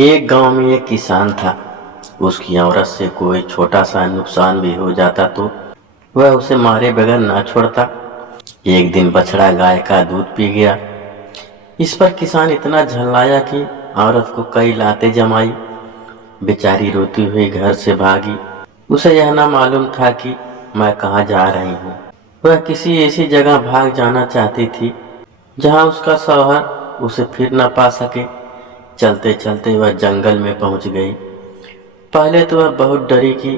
एक गांव में एक किसान था। उसकी औरत से कोई छोटा सा नुकसान भी हो जाता तो वह उसे मारे बगैर ना छोड़ता। एक दिन बछड़ा गाय का दूध पी गया। इस पर किसान इतना झल्लाया कि औरत को कई लातें जमाई। बेचारी रोती हुई घर से भागी। उसे यह ना मालूम था कि मैं कहाँ जा रही हूँ। वह किसी ऐसी जगह भाग जाना चाहती थी जहाँ उसका शौहर उसे फिर न पा सके। चलते चलते वह जंगल में पहुंच गई। पहले तो वह बहुत डरी कि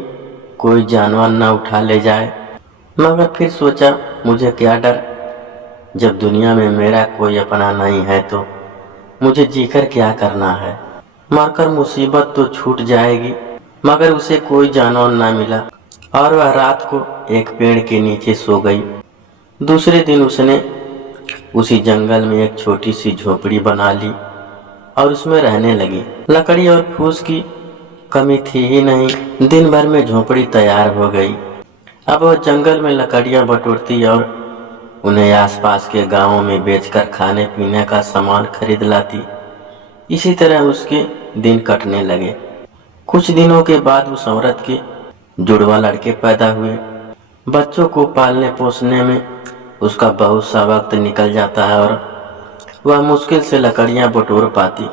कोई जानवर न उठा ले जाए, मगर फिर सोचा मुझे क्या डर। जब दुनिया में मेरा कोई अपना नहीं है तो मुझे जीकर क्या करना है। मरकर मुसीबत तो छूट जाएगी। मगर उसे कोई जानवर न मिला और वह रात को एक पेड़ के नीचे सो गई। दूसरे दिन उसने उसी जंगल में एक छोटी सी झोपड़ी बना ली और उसमें रहने लगी। लकड़ी और फूस की कमी थी ही नहीं। दिन भर में झोपड़ी तैयार हो गई। अब वह जंगल में लकड़ियां बटोरती और उन्हें आसपास के गांवों में बेचकर खाने पीने का सामान खरीद लाती। इसी तरह उसके दिन कटने लगे। कुछ दिनों के बाद उस औरत के जुड़वा लड़के पैदा हुए। बच्चों को पालने पोसने में उसका बहुत सा वक्त निकल जाता है और वह मुश्किल से लकड़ियां बटोर पाती।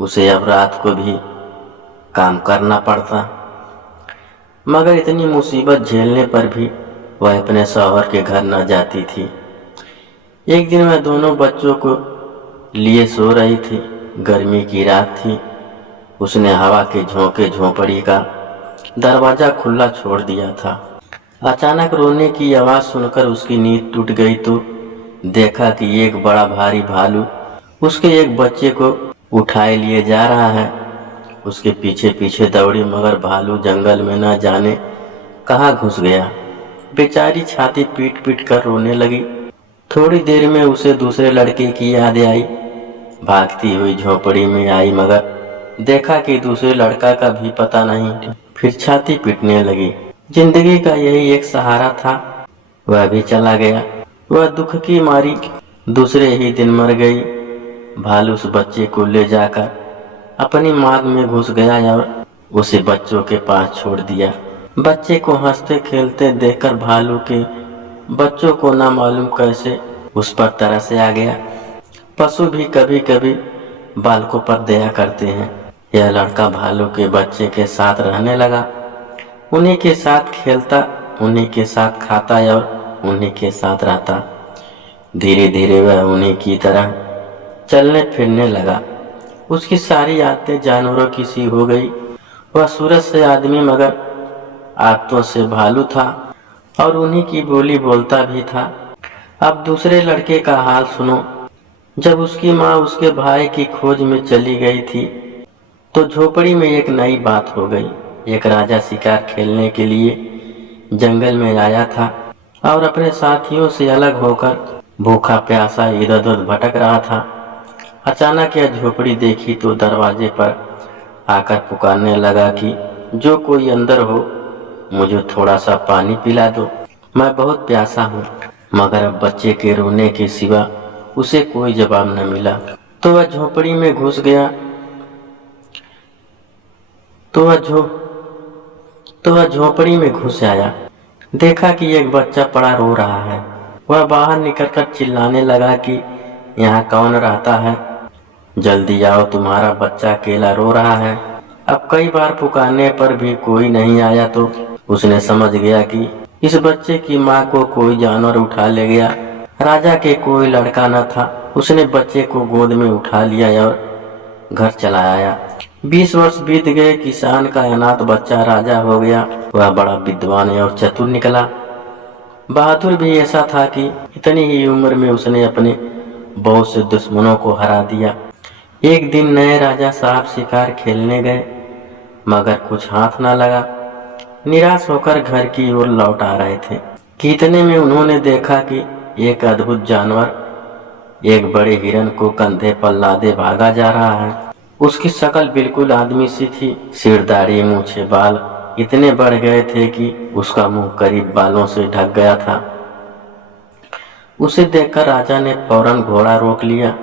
उसे अब रात को भी काम करना पड़ता। मगर इतनी मुसीबत झेलने पर भी वह अपने शौहर के घर न जाती थी। एक दिन वह दोनों बच्चों को लिए सो रही थी। गर्मी की रात थी। उसने हवा के झोंके झोंपड़ी का दरवाजा खुला छोड़ दिया था। अचानक रोने की आवाज सुनकर उसकी नींद टूट गई तो देखा कि एक बड़ा भारी भालू उसके एक बच्चे को उठाए लिए जा रहा है। उसके पीछे पीछे दौड़ी, मगर भालू जंगल में न जाने कहाँ घुस गया। बेचारी छाती पीट पीट कर रोने लगी। थोड़ी देर में उसे दूसरे लड़के की याद आई। भागती हुई झोपड़ी में आई, मगर देखा कि दूसरे लड़का का भी पता नहीं। फिर छाती पीटने लगी। जिंदगी का यही एक सहारा था, वह भी चला गया। वह दुख की मारी दूसरे ही दिन मर गई। भालू उस बच्चे को ले जाकर अपनी मांग में घुस गया और उसे बच्चों के पास छोड़ दिया। बच्चे को हंसते खेलते देखकर भालू के बच्चों को ना मालूम कैसे उस पर तरस आ गया। पशु भी कभी कभी बालकों पर दया करते हैं। यह लड़का भालू के बच्चे के साथ रहने लगा। उन्हीं के साथ खेलता, उन्हीं के साथ खाता और उन्हीं के साथ रहता। धीरे धीरे वह उन्हीं की तरह चलने फिरने लगा। उसकी सारी आदतें जानवरों की सी हो गई। वह सूरज से आदमी मगर आदतों से भालू था और उन्हीं की बोली बोलता भी था। अब दूसरे लड़के का हाल सुनो। जब उसकी माँ उसके भाई की खोज में चली गई थी तो झोपड़ी में एक नई बात हो गई। एक राजा शिकार खेलने के लिए जंगल में आया था और अपने साथियों से अलग होकर भूखा प्यासा इधर उधर भटक रहा था। अचानक यह झोपड़ी देखी तो दरवाजे पर आकर पुकारने लगा कि जो कोई अंदर हो, मुझे थोड़ा सा पानी पिला दो, मैं बहुत प्यासा हूँ। मगर अब बच्चे के रोने के सिवा उसे कोई जवाब न मिला। तो वह झोपड़ी में घुस गया। तो वह झोपड़ी में घुस आया। देखा कि एक बच्चा पड़ा रो रहा है। वह बाहर निकलकर चिल्लाने लगा कि यहाँ कौन रहता है, जल्दी आओ, तुम्हारा बच्चा अकेला रो रहा है। अब कई बार पुकारने पर भी कोई नहीं आया तो उसने समझ गया कि इस बच्चे की माँ को कोई जानवर उठा ले गया। राजा के कोई लड़का न था। उसने बच्चे को गोद में उठा लिया और घर चला आया। 20 वर्ष बीत गए। किसान का अनाथ बच्चा राजा हो गया। वह बड़ा विद्वान और चतुर निकला। बहादुर भी ऐसा था कि इतनी ही उम्र में उसने अपने बहुत से दुश्मनों को हरा दिया। एक दिन नए राजा साहब शिकार खेलने गए, मगर कुछ हाथ ना लगा। निराश होकर घर की ओर लौट आ रहे थे कि इतने में उन्होंने देखा कि एक अद्भुत जानवर एक बड़े हिरन को कंधे पर लादे भागा जा रहा है। उसकी शक्ल बिल्कुल आदमी सी थी। सिर, दाढ़ी, मूछे, बाल इतने बढ़ गए थे कि उसका मुंह करीब बालों से ढक गया था। उसे देखकर राजा ने फौरन घोड़ा रोक लिया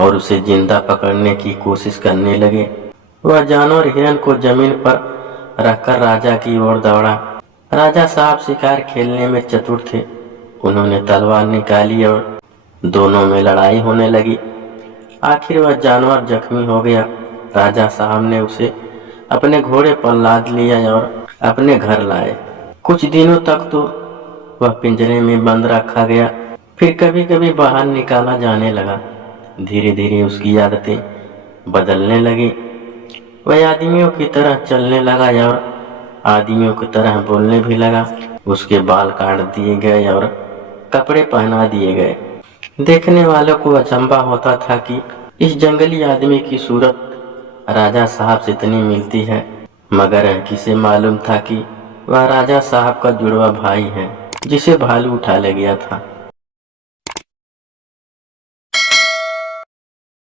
और उसे जिंदा पकड़ने की कोशिश करने लगे। वह जानवर हिरन को जमीन पर रखकर राजा की ओर दौड़ा। राजा साहब शिकार खेलने में चतुर थे। उन्होंने तलवार निकाली और दोनों में लड़ाई होने लगी। आखिर वह जानवर जख्मी हो गया। राजा साहब ने उसे अपने घोड़े पर लाद लिया और अपने घर लाए। कुछ दिनों तक तो वह पिंजरे में बंद रखा गया, फिर कभी कभी बाहर निकाला जाने लगा। धीरे धीरे उसकी आदतें बदलने लगी। वह आदमियों की तरह चलने लगा और आदमियों की तरह बोलने भी लगा। उसके बाल काट दिए गए और कपड़े पहना दिए गए। देखने वालों को अचंभा होता था कि इस जंगली आदमी की सूरत राजा साहब से इतनी मिलती है, मगर किसे मालूम था कि वह राजा साहब का जुड़वा भाई है जिसे भालू उठा ले गया था।